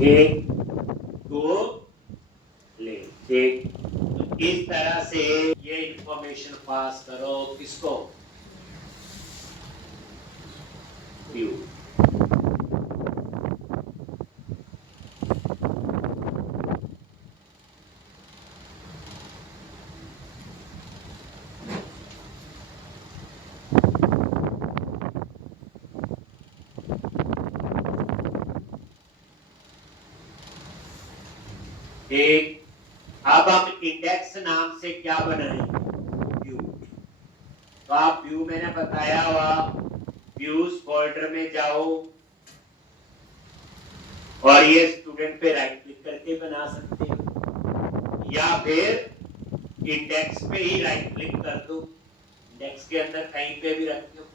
एक दो ले ठीक। तो इस तरह से ये इंफॉर्मेशन पास करो किसको, व्यू। एक अब हम इंडेक्स नाम से क्या बनाएंगे, व्यू। तो आप व्यू मैंने बताया हुआ, व्यूज फोल्डर में जाओ और ये स्टूडेंट पे राइट क्लिक करके बना सकते हो, या फिर इंडेक्स पे ही राइट क्लिक कर दो, इंडेक्स के अंदर कहीं पे भी रख दो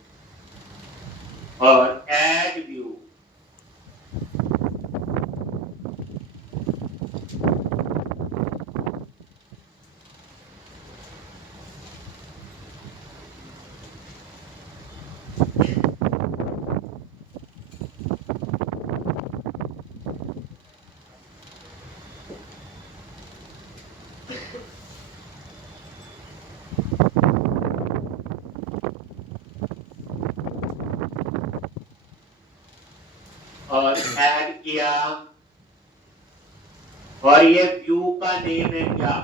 और ऐड व्यू। और ऐड किया, और ये व्यू का नेम है क्या,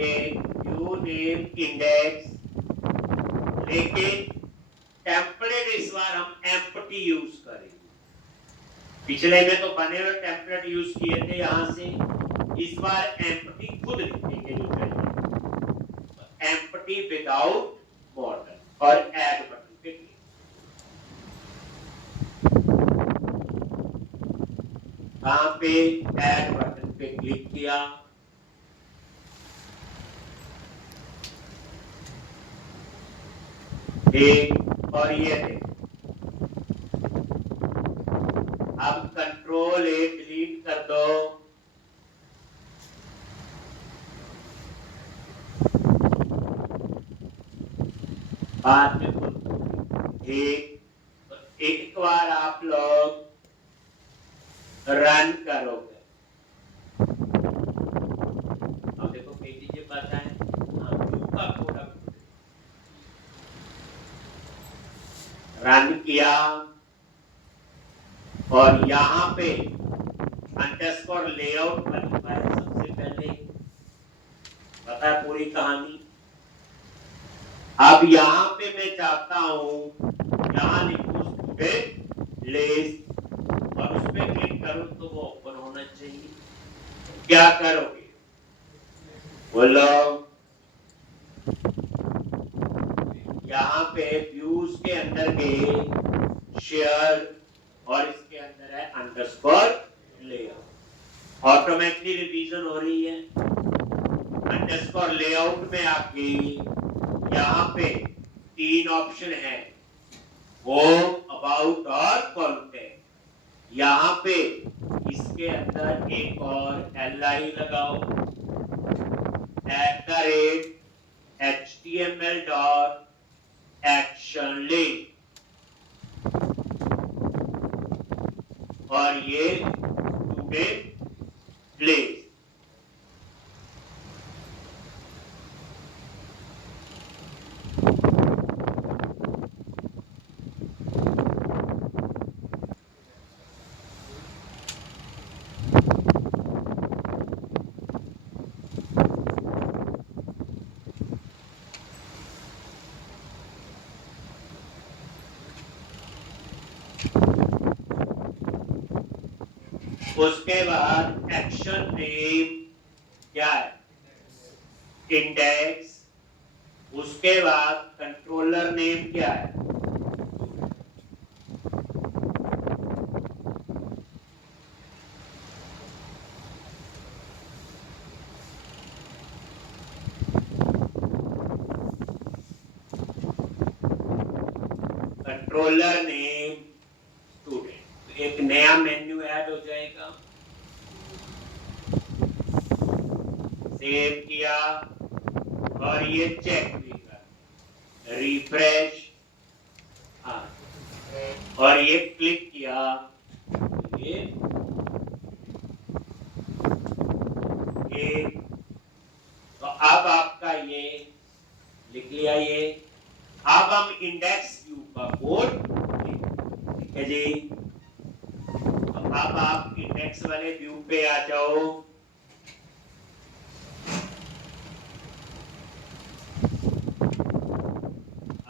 एक व्यू नेम इंडेक्स, लेकिन टेम्पलेट इस बार हम एम्प्टी यूज करेंगे। पिछले में तो बने हुए टेम्पलेट यूज किए थे यहां से, इस बार एम्प्टी खुद लिखेंगे जो चाहिए, एम्प्टी विदाउट बॉर्डर और ऐड बटन पे क्लिक। कहां पे, ऐड बटन पे क्लिक किया, एक, और ये देखो अब कंट्रोल ए डिलीट कर दो, बाद में एक बार आप लोग रन करोगे, अब देखो पेटी के पास है, व्यू का प्रोडक्ट रन किया और यहां पे अंडरस्कोर लेआउट लगता है सबसे पहले, पता है पूरी कहानी। अब यहां पे मैं चाहता हूं, यहां लिखूं स्टूडेंट लिस्ट और उस पर क्लिक करूं तो वो ओपन होना चाहिए। क्या करोगे, बोलो, यहां पे व्यूज के अंदर गए, शेयर, और इसके अंदर है अंडरस्कोर लेआउट, ऑटोमेटिकली रिवीजन हो रही है। अंडरस्कोर लेआउट में आके यहां पे 3 ऑप्शन है, होम, अबाउट और कॉन्टेक्ट। यहां पे इसके अंदर एक और li लगाओ, @html.action link, और ये स्टूडेंट प्लेस। उसके बाद एक्शन नेम क्या है, इंडेक्स। उसके बाद कंट्रोलर नेम क्या है, कंट्रोलर नेम स्टूडेंट, एक नया मेन्यू ऐड हो जाएगा। सेव किया और ये चेक भी कर, रिफ्रेश, और ये क्लिक किया, ये तो अब आपका ये लिख लिया ये। अब हम इंडेक्स व्यू का कोड, ठीक है जी। तो अब आप इंडेक्स वाले व्यू पे आ जाओ।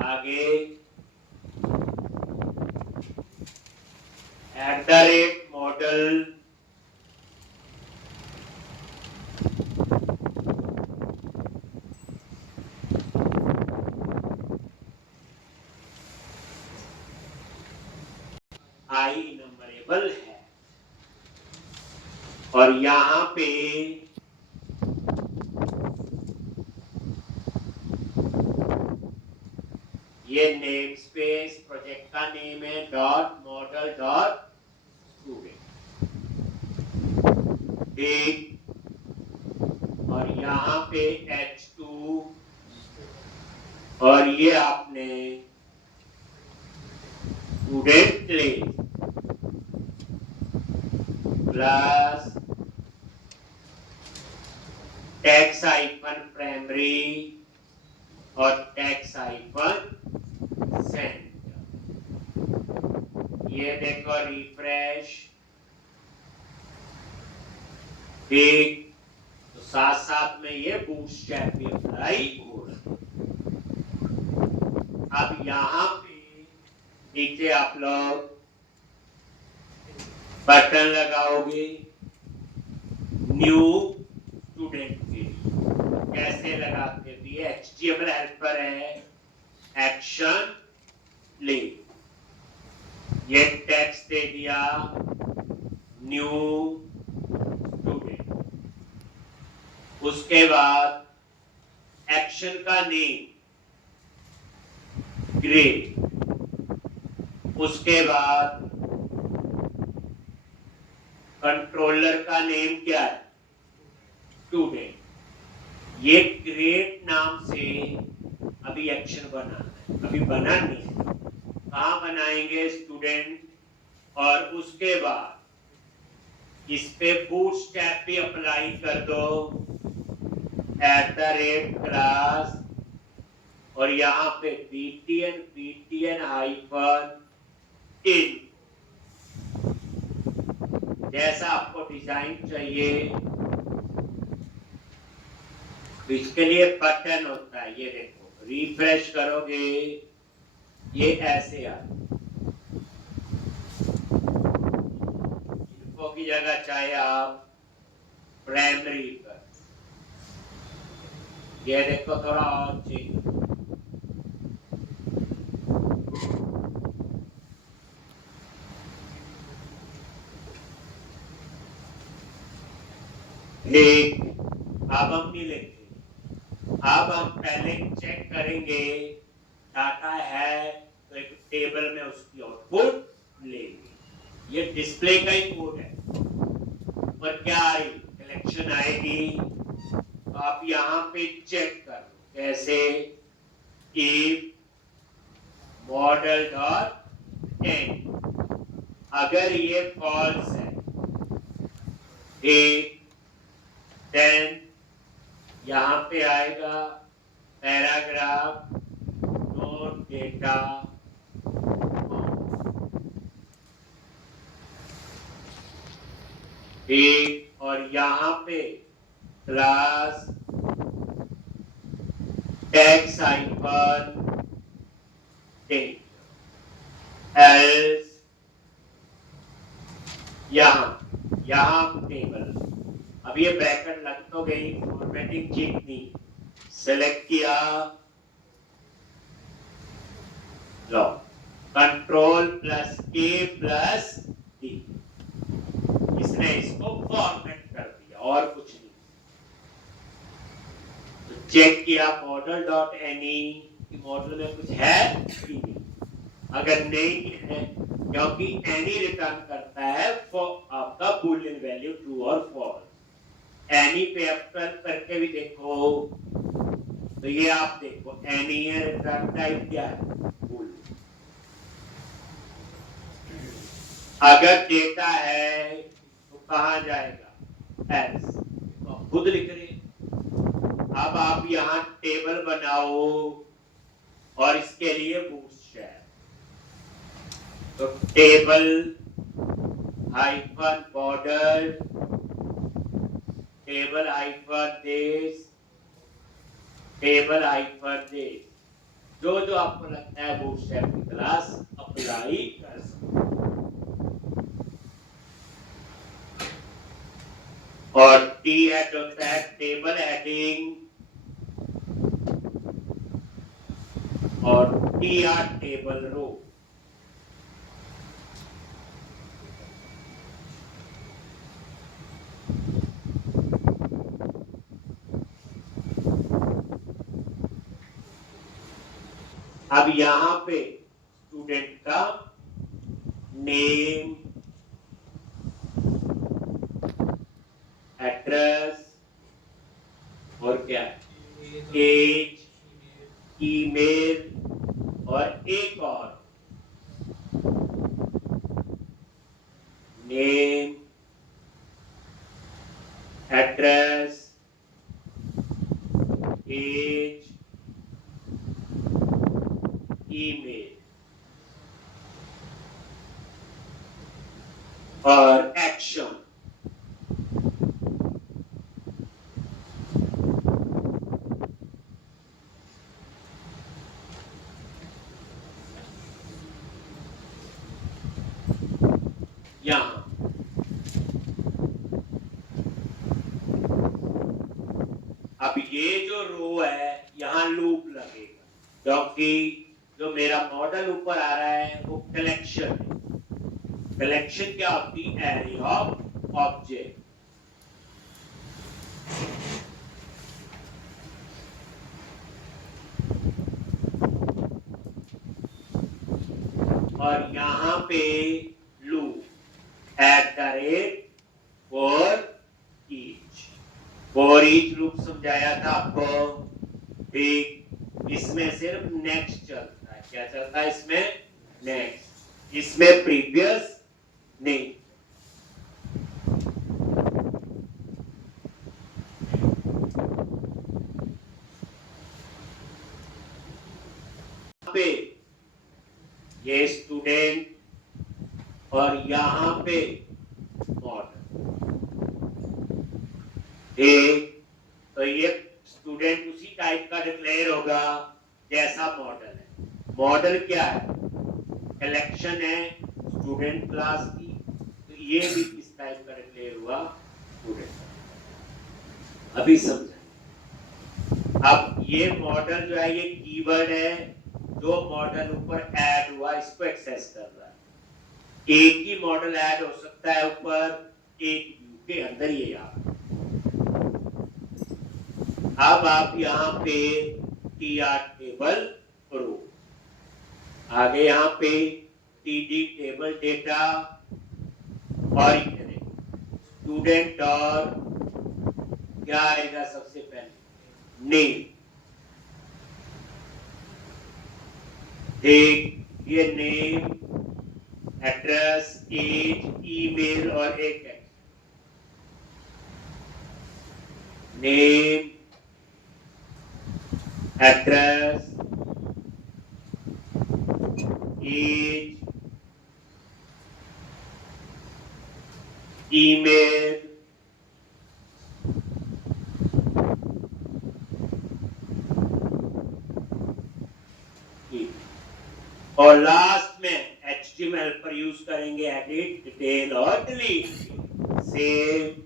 आगे @model आई नंबरेबल है, और यहां पे ये नेम स्पेस प्रोजेक्ट का नेम है .model.student, ठीक। और यहां पे h2, और ये आपने student place plus tax icon primary और टैक्स आइकन सेंटर, ये देखो रिफ्रेश, ठीक। तो साथ साथ में ये बूटस्ट्रैप भी अप्लाई हो रहा है। अब यहां पे नीचे आप लोग बटन लगाओगे न्यू स्टूडेंट के लिए। कैसे लगाते हैं? HTML हेल्पर है, एक्शन ले, ये टेक्स्ट दे दिया न्यू स्टूडेंट, उसके बाद एक्शन का नेम ग्रेड, उसके बाद कंट्रोलर का नेम क्या है? स्टूडेंट। ये ग्रेड नाम से अभी एक्शन बनाना है, अभी बना नहीं, कहां बनाएंगे? स्टूडेंट। और उसके बाद इस पे बूटस्ट्रैप भी अप्लाई कर दो, @class, और यहां पे btn हाइफन इन, जैसा आपको डिजाइन चाहिए। इसके लिए बटन होता है, ये देखो, रिफ्रेश करोगे ये ऐसे आ, इनको की जगह चाहे आप प्राइमरी पर, ये देखो थोड़ा और चेंज, ठीक। अब हम नहीं लेंगे, अब हम पहले चेक करेंगे डाटा है तो एक टेबल में उसकी आउटपुट लेंगे। ये डिस्प्ले का ही कोड है, पर क्या आएगी? कलेक्शन आएगी। तो आप यहां पे चेक कर लो कैसे, if model.end, अगर ये फॉल्स है, देन यहां पे आएगा पैराग्राफ नोट डेटा, ठीक। और यहां पे क्लास टैक्स आइकन टेक, एल्स यहां टेबल। अब ये ब्रैकेट लग तो गई, फॉर्मेटिंग ठीक नहीं, सेलेक्ट किया, लो Ctrl+K+D, इसने इसको फॉर्मेट कर दिया और कुछ नहीं। तो चेक किया मॉडल.ne, मॉडल में कुछ है कि नहीं, अगर नहीं है, क्योंकि एनी रिटर्न करता है फॉर आपका बुलियन वैल्यू ट्रू और फॉल्स। एनी पे अप्लाई करके भी देखो, तो ये आप देखो एनी है, रिटर्न टाइप क्या है, बुलियन। अगर डेटा है तो कहां जाएगा, एल्स। तो खुद लिख रहे हैं। अब आप यहां टेबल बनाओ और इसके लिए बूटस्ट्रैप, तो table hyphen border, table hyphen this, table hyphen this, जो जो आपको लगता है बूटस्ट्रैप की क्लास अप्लाई कर सकते। और टी हेड होता है टेबल हेडिंग, और टी आर टेबल रो। अब यहां पे स्टूडेंट का नेम, एड्रेस और क्या, एज, ईमेल और एक और नेम, एड्रेस, एज, ईमेल और एक्शन। यहां अब ये जो रो है यहां लूप लगेगा, क्योंकि जो मेरा मॉडल ऊपर आ रहा है वो कलेक्शन है। कलेक्शन क्या होती है, एरे ऑफ ऑब्जेक्ट। और यहां पे लूप @ फॉर ईच लूप समझाया था आपको, ठीक। इसमें सिर्फ नेक्स्ट चलता है, क्या चलता है इसमें, नेक्स्ट, इसमें प्रीवियस नहीं। पे ये स्टूडेंट और यहां पे मॉडल, ठीक। तो ये स्टूडेंट उसी टाइप का डिक्लेयर होगा जैसा मॉडल है। मॉडल क्या है, कलेक्शन है स्टूडेंट क्लास की, तो ये भी किस टाइप का डिक्लेयर हुआ, स्टूडेंट। अभी समझाएं। अब ये मॉडल जो है ये कीवर्ड है, जो मॉडल ऊपर ऐड हुआ इसको एक्सेस कर रहा है। एक ही मॉडल ऐड हो सकता है ऊपर, एक व्यू के अंदर ये याद। अब आप यहाँ पे टीआर टेबल रो, आगे यहाँ पे टीडी टेबल डेटा, और स्टूडेंट और क्या आएगा सबसे पहले, नेम। एक ये नेम, एड्रेस, एज, ईमेल और एक है नेम, एड्रेस, एज, ईमेल, और लास्ट में HTML पर यूज करेंगे एडिट, डिटेल और डिलीट। सेव,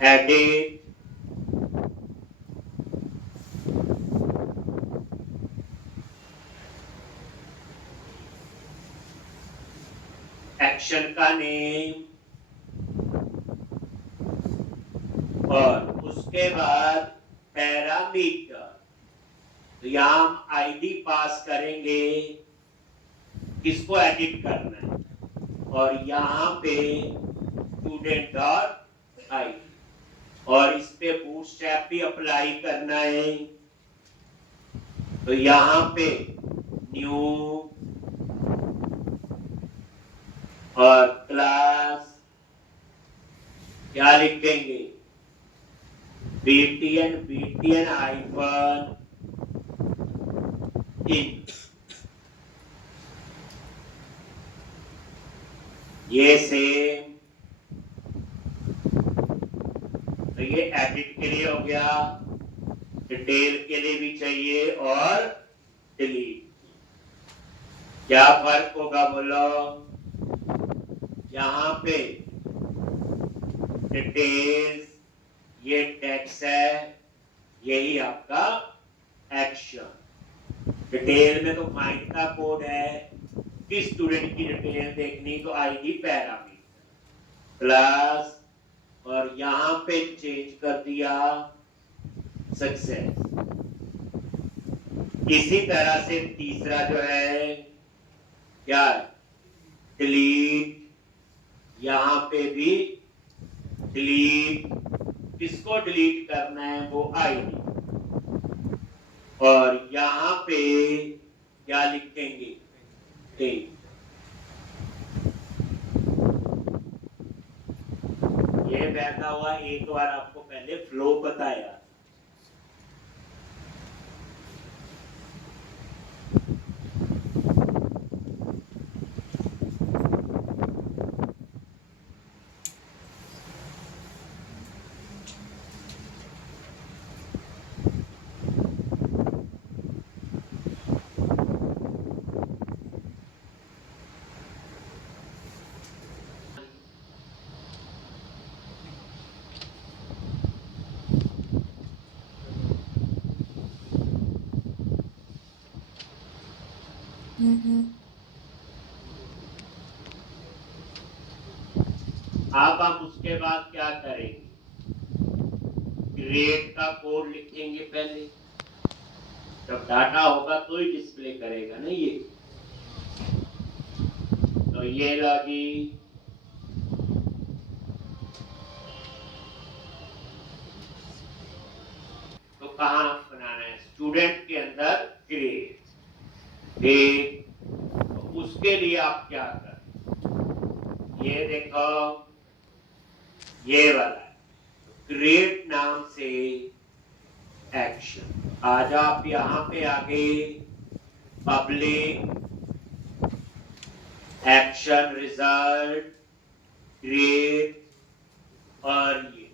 edit, एक्शन का नेम, और उसके बाद पैरामीटर। तो यहां हम आईडी पास करेंगे, किसको एडिट करना है, और यहां पे स्टूडेंट डॉट आईडी, और इस पे बूटस्ट्रैप भी अप्लाई करना है। तो यहां पे न्यू और क्लास क्या लिखेंगे, बीटीएन हाइफन इन। ये सेम, तो ये एडिट के लिए हो गया, डिटेल के लिए भी चाहिए, और डिलीट। क्या फर्क होगा बोलो, यहां पे डिटेल्स ये टेक्स्ट है, यही आपका एक्शन। डिटेल में तो फाइंड का कोड है, किस स्टूडेंट की डिटेल देखनी, तो आईडी पैरामीटर क्लास, और यहां पे चेंज कर दिया सक्सेस। इसी तरह से तीसरा जो है क्या, डिलीट, यहां पे भी डिलीट, किसको डिलीट करना है, वो आईडी, और यहां पे क्या लिखेंगे, ये बैठा हुआ एक बार आपको पहले फ्लो बताया। अब हम उसके बाद क्या करेंगे, ग्रेड का कोड लिखेंगे पहले, जब डाटा होगा तो ही डिस्प्ले करेगा ना ये। तो ये लगी, तो कहां बनाना है, स्टूडेंट के अंदर ग्रेड एक। तो उसके लिए आप क्या कर, ये देखो ये वाला क्रिएट नाम से एक्शन। आज आप यहां पे आगे पब्लिक एक्शन रिजल्ट क्रिएट, और ये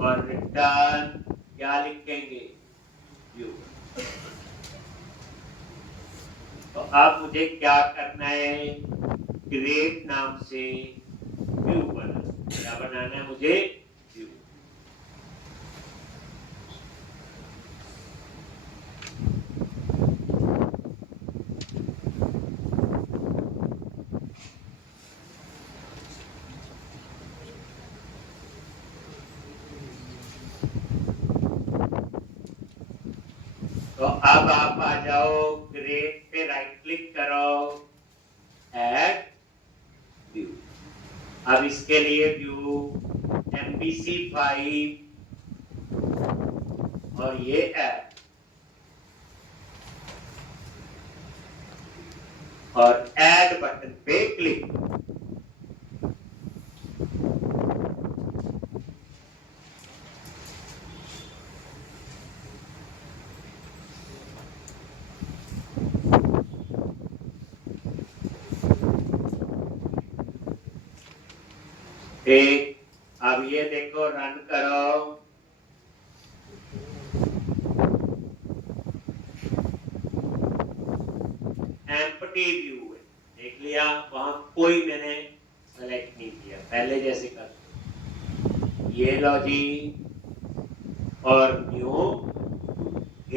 और रिटर्न क्या लिखेंगे, व्यू। तो अब मुझे क्या करना है, क्रिएट नाम से व्यू बना, क्या बनाना है मुझे, व्यू। तो अब आप आ जाओ ग्रेड पे, राइट क्लिक करो, ऐड व्यू। अब इसके लिए व्यू MVC5 और ये ऐड, और ऐड बटन पे क्लिक। ठीक, अब ये देखो रन करो, एम्प्टी व्यू है, देख लिया, वहां कोई मैंने सेलेक्ट नहीं किया, पहले जैसे करते। ये लो जी, और न्यू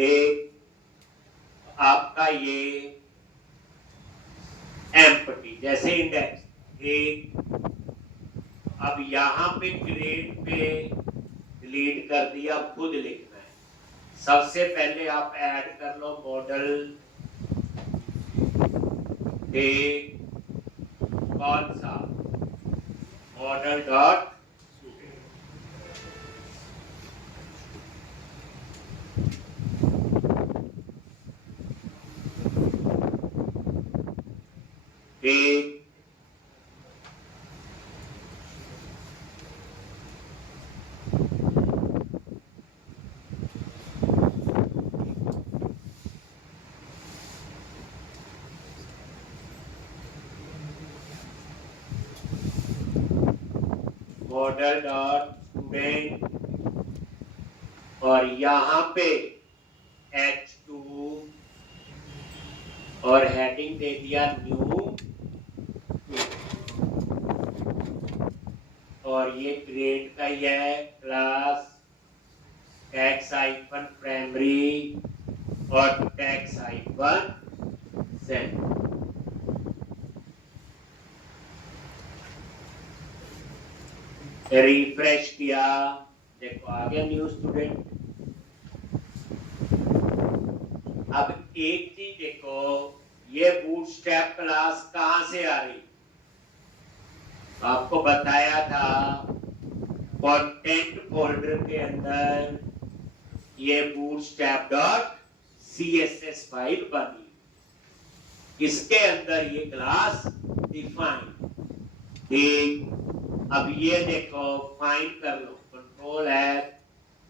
एक आपका ये एम्प्टी जैसे इंडेक्स एक। अब यहां पे ग्रेड पे डिलीट कर दिया, खुद लिखना है। सबसे पहले आप ऐड कर लो मॉडल ए, कौन सा model dot A, model dot student, और यहां पे H2 और हेडिंग दे दिया न्यू, और ये ग्रेड का ही है क्लास टैक्स हाइफन प्राइमरी और टैक्स हाइफन सेंड। रिफ्रेश किया, देखो आ गया न्यू स्टूडेंट। अब एक चीज देखो, ये बूटस्ट्रैप क्लास कहां से आ रही, आपको बताया था कंटेंट फोल्डर के अंदर ये बूटस्ट्रैप डॉट CSS फाइल बनी, इसके अंदर ये क्लास डिफाइन। अब ये देखो फाइंड कर लो, कंट्रोल है,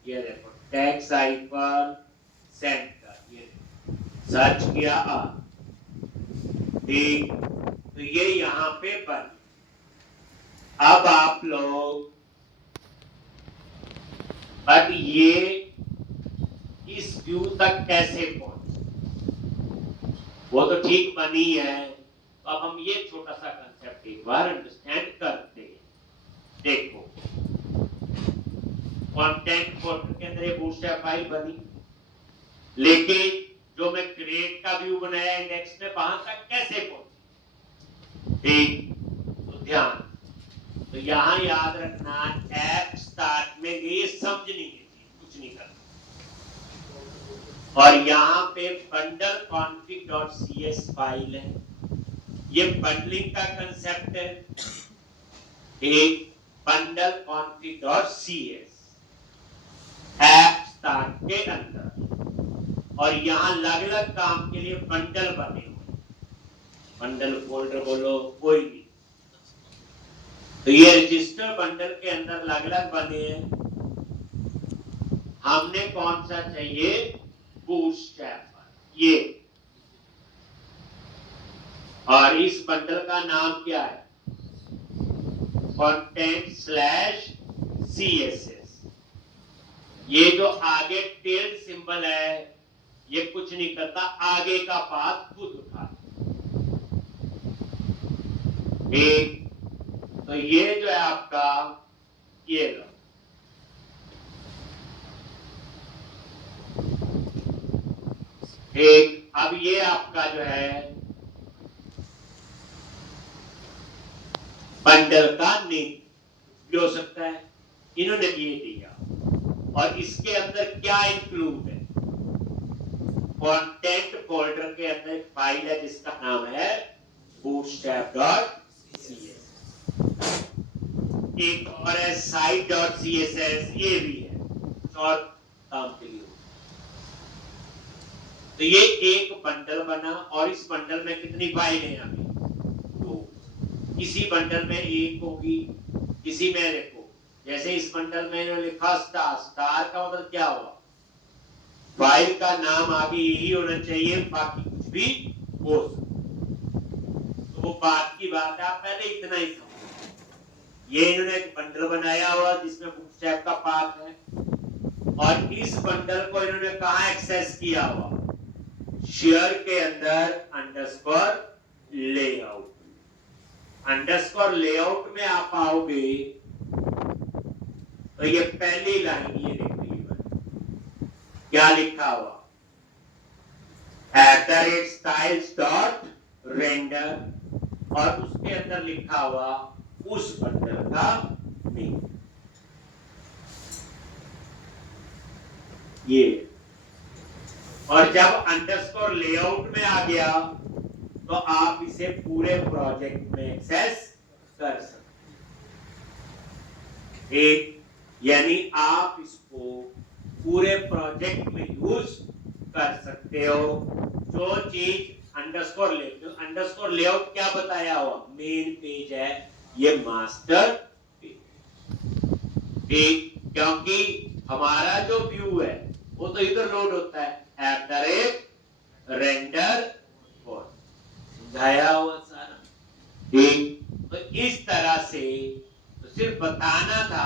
ये देखो टैक्स हाइफन सेंटर, ये सर्च किया ठीक, तो ये यहां पे बन। अब आप लोग बट ये इस व्यू तक कैसे पहुंचे, वो तो ठीक बनी है। तो अब हम ये छोटा सा कंसेप्ट एक बार अंडरस्टैंड करते हैं। देखो कंटेंट फोल्डर के अंदर ये बूटस्ट्रैप फाइल बनी, लेकिन जो मैं क्रिएट का व्यू बनाया इंडेक्स में, वहां तक कैसे पहुंचे, ठीक, तो ध्यान, तो यहां याद रखना ऐप स्टार्ट में ये समझनी है, कुछ नहीं करना। और यहाँ पे बंडल config.cs फाइल है, ये बंडलिंग का कंसेप्ट है, एक बंडल config.cs ऐप स्टार्ट के अंदर, और यहाँ अलग अलग काम के लिए बंडल बने हुए, बंडल फोल्डर बोलो कोई भी, तो ये रजिस्टर बंडल के अंदर अलग अलग बने हैं। हमने कौन सा चाहिए, बूटस्ट्रैप ये, और इस बंडल का नाम क्या है, content/css। ये जो आगे टेल सिंबल है, ये कुछ नहीं करता, आगे का पाथ खुद उठा, एक, तो ये जो है आपका ये लो, एक, अब ये आपका जो है बंडल का नेम भी हो सकता है, इन्होंने ये दिया, और इसके अंदर क्या इंक्लूड है, कंटेंट फोल्डर के अंदर एक फाइल है जिसका नाम है bootstrap.css, एक और है site.css, ये भी है और काम के लिए। तो ये एक बंडल बना, और इस बंडल में कितनी फाइल है, अभी तो किसी बंडल में एक होगी, किसी में देखो, जैसे इस बंडल में लिखा स्टार, स्टार का मतलब क्या हुआ, फाइल का नाम आगे यही होना चाहिए, बाकी कुछ भी हो सकता, तो वो बात की बात है, आप पहले इतना ही समझो। ये इन्होंने एक बंडल बनाया हुआ जिसमें बूटस्ट्रैप का पार्ट है, और इस बंडल को इन्होंने कहां एक्सेस किया हुआ, शेयर के अंदर अंडरस्कोर लेआउट, अंडरस्कोर लेआउट में आप आओगे तो ये पहली लाइन ये देखिए क्या लिखा हुआ, @styles.render और उसके अंदर लिखा हुआ उस बंडल का नेम ये। और जब अंडरस्कोर लेआउट में आ गया तो आप इसे पूरे प्रोजेक्ट में एक्सेस कर सकते, एक यानी आप इसको पूरे प्रोजेक्ट में यूज कर सकते हो। जो चीज अंडरस्कोर लेआउट क्या बताया हुआ, मेन पेज है, ये मास्टर पेज, क्योंकि हमारा जो व्यू है वो तो इधर लोड होता है @render समझाया हुआ सारा, ठीक। तो इस तरह से तो सिर्फ बताना था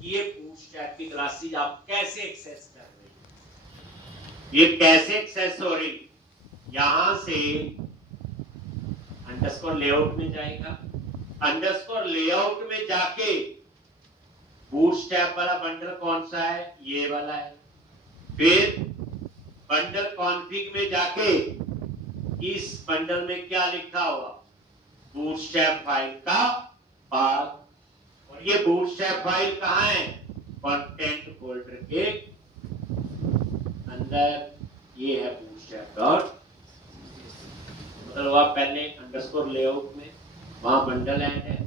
कि ये बूटस्ट्रैप की क्लासेस आप कैसे एक्सेस कर रहे हैं, ये कैसे एक्सेस हो रही। यहां से अंडरस्कोर लेआउट में जाएगा, अंडरस्कोर लेआउट में जाके बूटस्ट्रैप वाला बंडल कौन सा है, ये वाला है। फिर बंडल कॉन्फ़िग में जाके इस बंडल में क्या लिखा हुआ, बूटस्ट्रैप फाइल का पाथ, और ये बूटस्ट्रैप फाइल कहां है, कंटेंट फोल्डर के अंदर, ये है बूटस्ट्रैप डॉट, मतलब आप पहले अंडरस्कोर लेआउट में वहां बंडल ऐड है,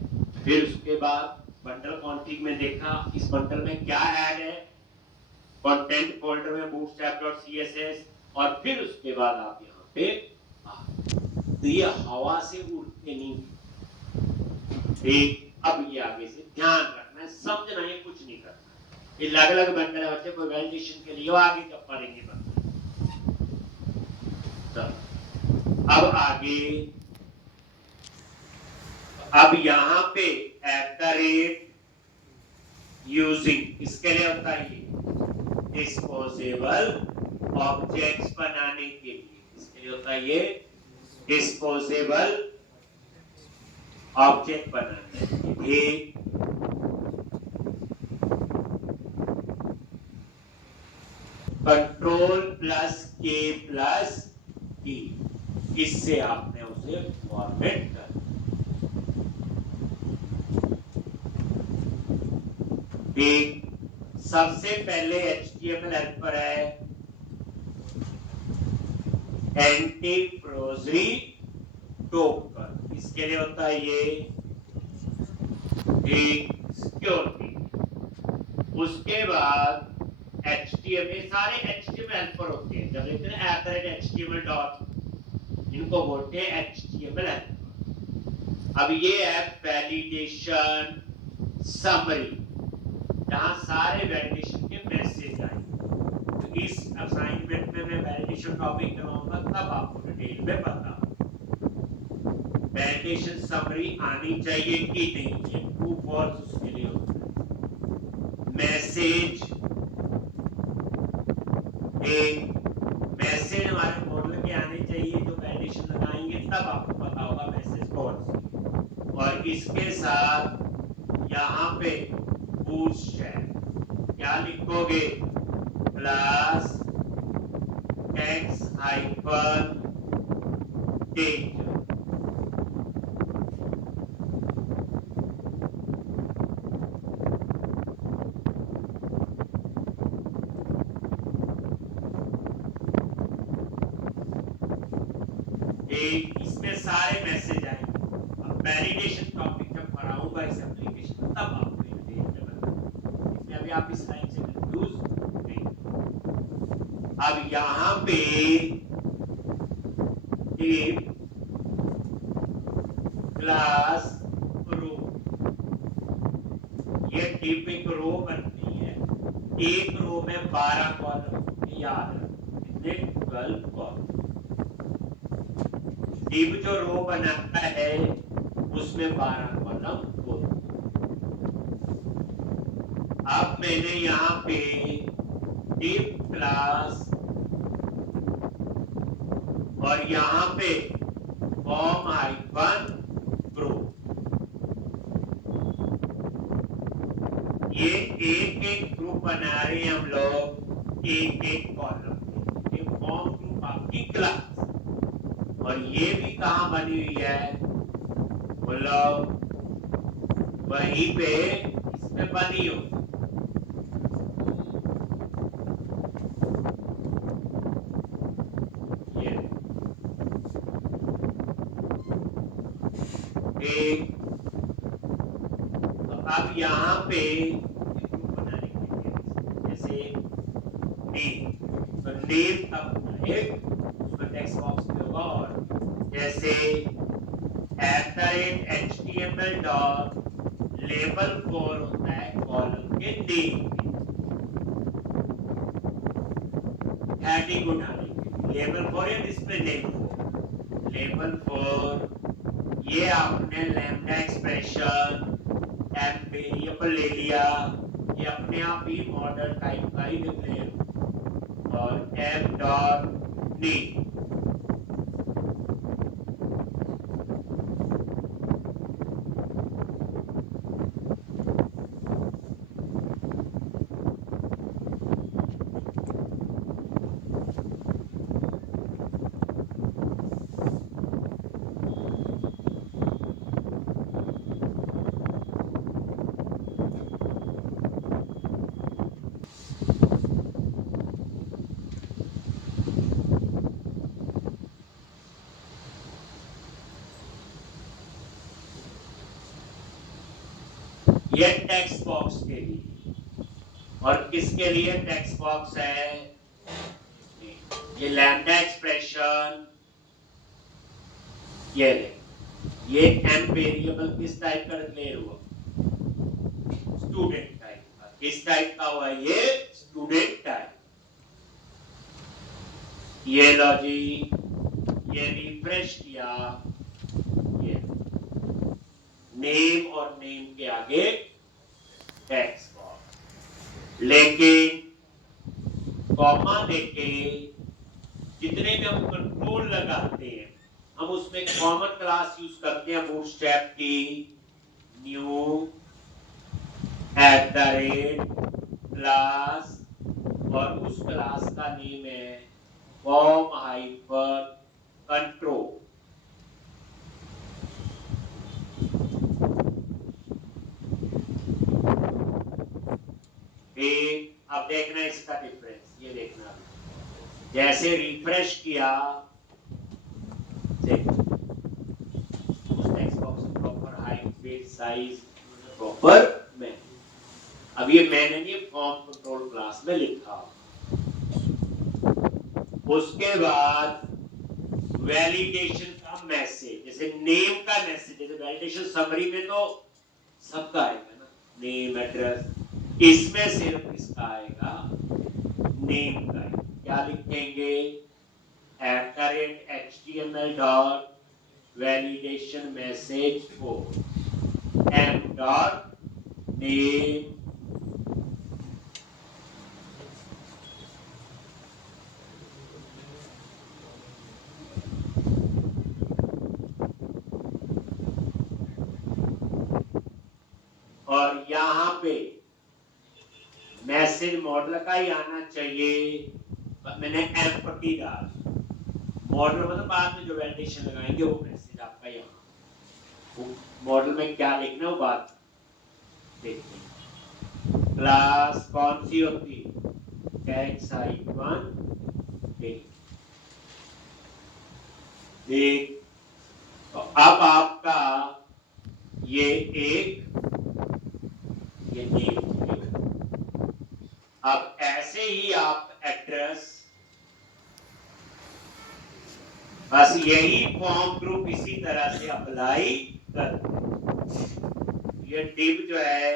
फिर उसके बाद बंडल कॉन्फ़िग में देखा इस बंडल में क्या ऐड है, कंटेंट फोल्डर में bootstrap.css, और फिर उसके बाद आप यहाँ पे तो ये हवा से उड़ते नहीं, ठीक। अब ये आगे से ध्यान रखना है, समझना, ये कुछ नहीं करना, ये अलग अलग बंडल है बच्चे, कोई वैलिडेशन के लिए आगे कब पढ़ेंगे बंडल। अब आगे, अब यहाँ पे @using इसके लिए होता है ये डिस्पोजेबल ऑब्जेक्ट्स बनाने के लिए, इसके लिए होता है ये डिस्पोजेबल ऑब्जेक्ट बनाने के लिए। Ctrl+K+E, इससे आपने उसे फॉर्मेट कर, एक सबसे पहले HTML हेल्पर है एंटी फ्रोजरी टोकन, इसके लिए होता है ये एक सिक्योरिटी। उसके बाद HTML, सारे HTML हेल्पर होते हैं, जब लिखते हैं @HTML डॉट, इनको बोलते हैं HTML हेल्पर। अब ये है वैलिडेशन समरी, जहां सारे वैलिडेशन के मैसेज आएंगे। तो इस असाइनमेंट में मैं वैलिडेशन टॉपिक कराऊंगा, तब आपको डिटेल में पता वैलिडेशन समरी आनी चाहिए कि नहीं, ये ट्रू फॉल्स उसके लिए होता है। मैसेज, एक मैसेज हमारे मॉडल के आने चाहिए, जो वैलिडेशन लगाएंगे तब आपको पता होगा मैसेज कौन सी। और इसके साथ यहाँ पे बूटस्ट्रैप क्या लिखोगे, +x-take, इसमें सारे मैसेज आएंगे। अब वैलिडेशन टॉपिक जब पढ़ाऊंगा इस एप्लीकेशन में, तब आपको ये डिटेल में बताऊंगा, इसमें अभी आप इस लाइन से कंफ्यूज नहीं। अब यहाँ पे क्लास रो, ये टिप एक रो बनती है, एक रो में 12 कॉलम, याद रखो कितने, 12 कॉलम। टिप जो रो बनाता है उसमें 12 कॉलम होते हैं। अब मैंने यहाँ पे टिप क्लास और यहाँ पे फॉर्म -ग्रुप ये एक एक ग्रुप बना रहे हैं हम लोग, एक एक कॉलम। ये फॉर्म ग्रुप आपकी क्लास, और ये भी कहाँ बनी हुई है, मतलब वहीं पे इसमें बनी हुई। ये एक, तो अब यहाँ पे ग्रुप बनाने के लिए जैसे नेम, तो नेम का होगा एक, उसमें टेक्स्ट बॉक्स में होगा, और जैसे @html डॉट लेबल 4 होता है कॉलम के नेम, हेडिंग उठाने के लिए लेबल 4 या डिस्प्ले नेम 4, लेबल 4। ये आपने लैम्डा एक्सप्रेशन एम वेरिएबल ले लिया, ये अपने आप ही मॉडल टाइप का ही डिक्लेयर, और एम डॉट नेम, ये टेक्स्ट बॉक्स के लिए, और किसके लिए टेक्स्ट बॉक्स है, ये लैम्डा एक्सप्रेशन, ये एम वेरिएबल किस टाइप का डिक्लेयर हुआ, स्टूडेंट टाइप का। किस टाइप का हुआ, ये स्टूडेंट टाइप। ये लो जी, ये रिफ्रेश किया, ये नेम और नेम के आगे टेक्स्ट बॉक्स, लेकिन कॉमा देके जितने भी हम कंट्रोल लगाते हैं, हम उसमें कॉमन क्लास यूज करते हैं बूटस्ट्रैप की, न्यू क्लास, और उस क्लास का नेम है फॉर्म हाइपर कंट्रोल। अब देखना इसका डिफरेंस, ये देखना, जैसे रिफ्रेश किया, उस टेक्स्ट बॉक्स में proper height, weight, size proper में, अब ये मैंने ये फॉर्म कंट्रोल क्लास में लिखा। उसके बाद वैलिडेशन का मैसेज, जैसे नेम का मैसेज, जैसे वैलिडेशन समरी में तो सबका आएगा ना, नेम एड्रेस, इसमें सिर्फ किसका आएगा, नेम का। क्या लिखेंगे, @html dot validation message for m dot name, और यहां पे मैसेज मॉडल का ही आना चाहिए, मैंने एम्पटी डाल, मॉडल मतलब बाद में जो वैलिडेशन लगाएंगे वो मैसेज आपका यहाँ, मॉडल में क्या लिखना है वो बात देखते हैं। क्लास कौन सी होती, टेक्स्ट हाइफन देख, तो अब आपका ये एक, ये नेम, अब ऐसे ही आप एड्रेस, बस यही फॉर्म ग्रुप इसी तरह से अप्लाई कर, ये डिव जो है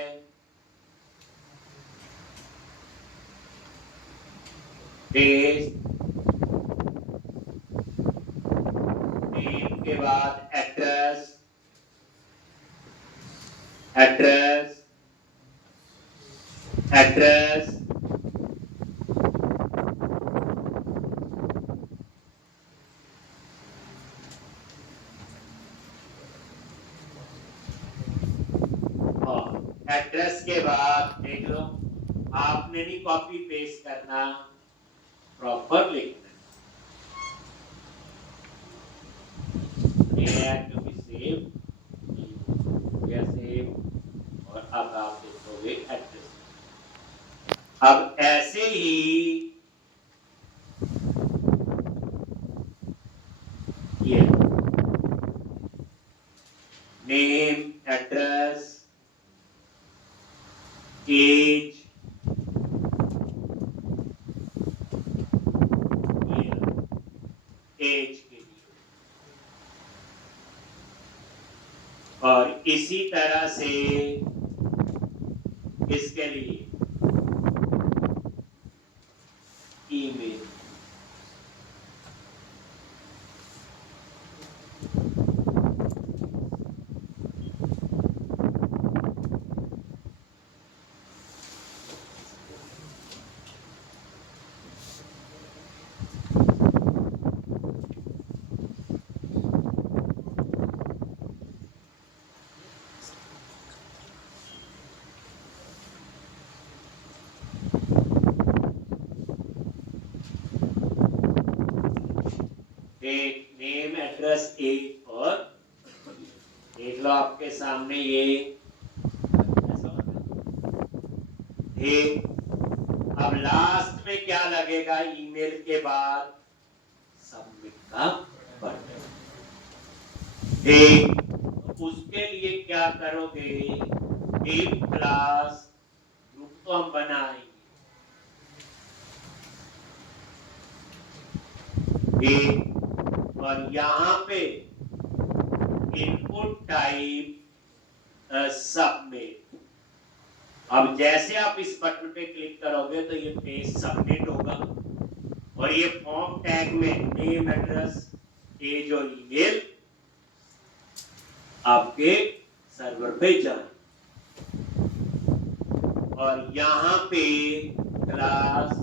नेम के बाद एड्रेस, एड्रेस, एड्रेस, एड्रेस के बाद देख लो, आपने नहीं कॉपी पेस्ट करना, प्रॉपर लिखना है क्योंकि सेव नहीं हो गया सेव। और अब आप देखोगे एड्रेस। अब ऐसे ही ये नेम, एड्रेस, एज, एज के लिए, और इसी तरह से इसके लिए ईमेल। नेम, एड्रेस, एज और देख लो आपके सामने ये अब लास्ट में क्या लगेगा ईमेल के बाद? सबमिट का बटन। उसके लिए क्या करोगे? एक क्लास ग्रुप तो हम बनाएंगे, और यहाँ पे इनपुट टाइप सबमिट। अब जैसे आप इस बटन पे क्लिक करोगे तो ये पेज सबमिट होगा, और ये फॉर्म टैग में नेम, एड्रेस, एज और ईमेल आपके सर्वर पे जाए, और यहाँ पे क्लास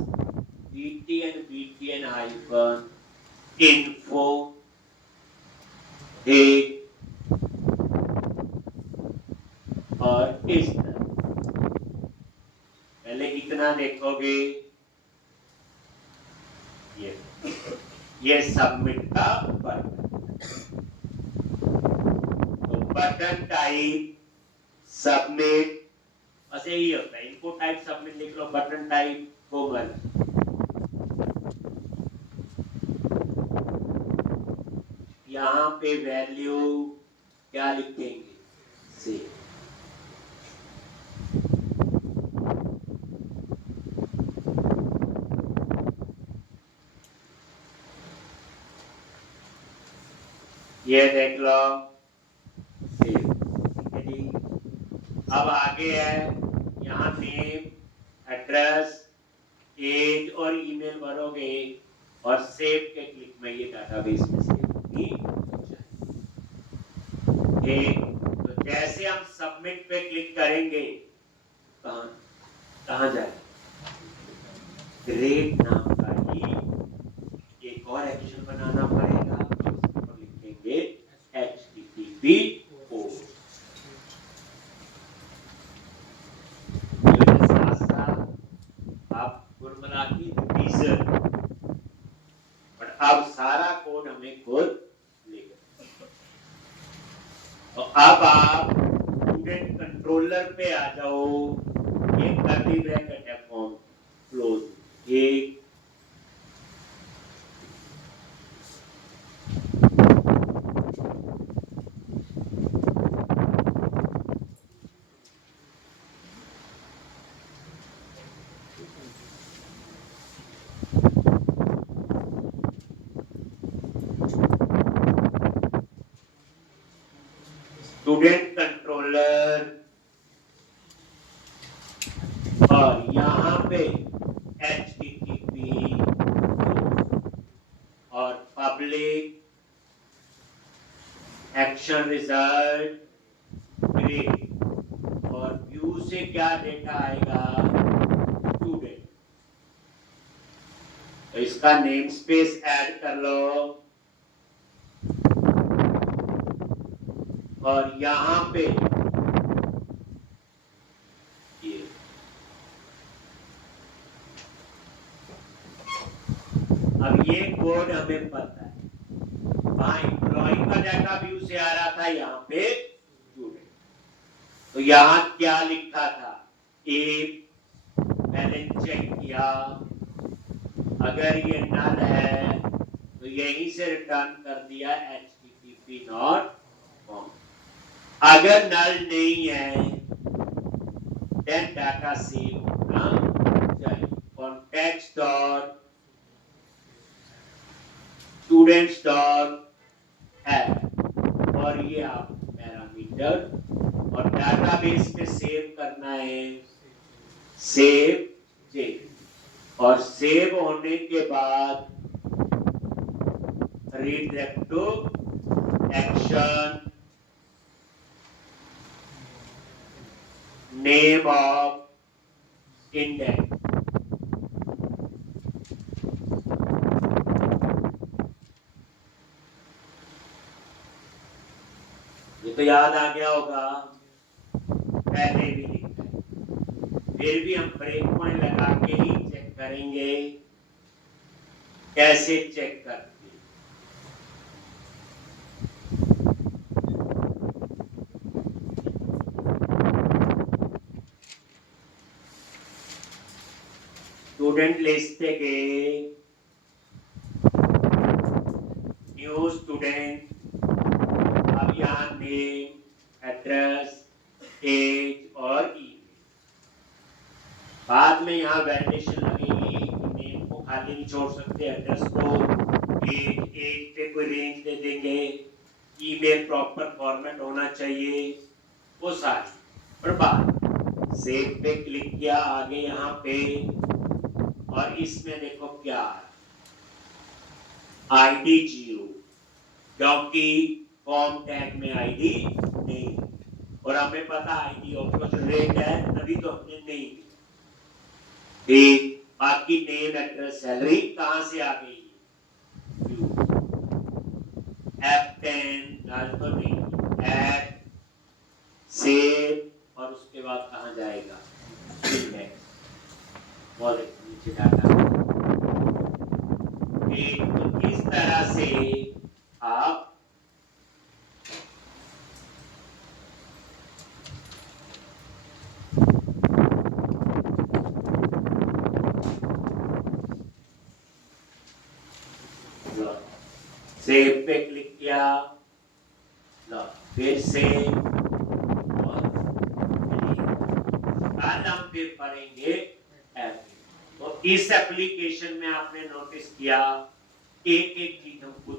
btn हाइफन info और इस तरह पहले इतना देखोगे, ये सबमिट का बटन। तो बटन टाइप सबमिट, बस यही होता है। इनपुट टाइप सबमिट लिख लो, बटन टाइप गूगल। यहाँ पे वैल्यू क्या लिखेंगे? सेव। ये देख लो सेव। ठीक है जी। अब आगे है यहाँ नेम, एड्रेस, एज और ईमेल भरोगे, और सेव के क्लिक में ये डाटाबेस में सेव होगी। तो जैसे हम सबमिट पे क्लिक करेंगे, कहां जाए? ग्रेड नाम का ही एक और एक्शन बनाना पड़ेगा, और लिखेंगे http पोस्ट। साथ साथ आप फॉर्मूला की रिवीजन, बट अब सारा कोड हमें खुद लिखना। तो अब आप स्टूडेंट कंट्रोलर पे आ जाओ। ये कर्ली ब्रैकेट है, फॉर्म क्लोज। एक स्टूडेंट कंट्रोलर, और यहाँ पे http और पब्लिक एक्शन रिजल्ट ग्रेड, और व्यू से क्या डेटा आएगा? स्टूडेंट। तो इसका नेम स्पेस ऐड कर लो, और यहाँ पे हमें पता है, वहां एम्प्लॉय का डाटा व्यू से आ रहा था, यहाँ पे स्टूडेंट। तो यहाँ क्या लिखा था, मैंने चेक किया, अगर ये नल है तो यहीं से रिटर्न कर दिया HTTP नॉट फाउंड। अगर नल नहीं है देन डाटा सेव होना चाहिए, context dot students dot app, और ये आप पैरामीटर, और डाटाबेस में सेव करना है, सेव चेक, और सेव होने के बाद redirect to action, name of index. ये तो याद आ गया होगा, पहले भी लिखा है, फिर भी हम ब्रेक पॉइंट लगा के ही चेक करेंगे। कैसे चेक करते, स्टूडेंट लिस्ट के न्यू स्टूडेंट, अब यहाँ नेम, एड्रेस, एज और ईमेल। बाद में यहाँ वैलिडेशन लगेगी, नेम को खाली नहीं छोड़ सकते, एड्रेस को, एज पे कोई रेंज दे देंगे, ईमेल प्रॉपर फॉर्मेट होना चाहिए, वो सारी। और बाद सेव पे क्लिक किया, आगे यहाँ पे, और इसमें देखो क्या आईडी 0, क्योंकि फॉर्म टैग में आईडी नहीं, और हमें पता आईडी ऑफ रेट है, तभी तो हमने नहीं दी। ठीक, बाकी नेम, एड्रेस, सैलरी कहां से आ गई, F10 डाल तो नहीं, ऐड, सेव, और उसके बाद कहां जाएगा, और नीचे डाटा। तो इस तरह से आप सेव पे क्लिक किया, फिर से, और हम फिर पढ़ेंगे। तो इस एप्लीकेशन में आपने नोटिस किया एक एक चीज हम खुद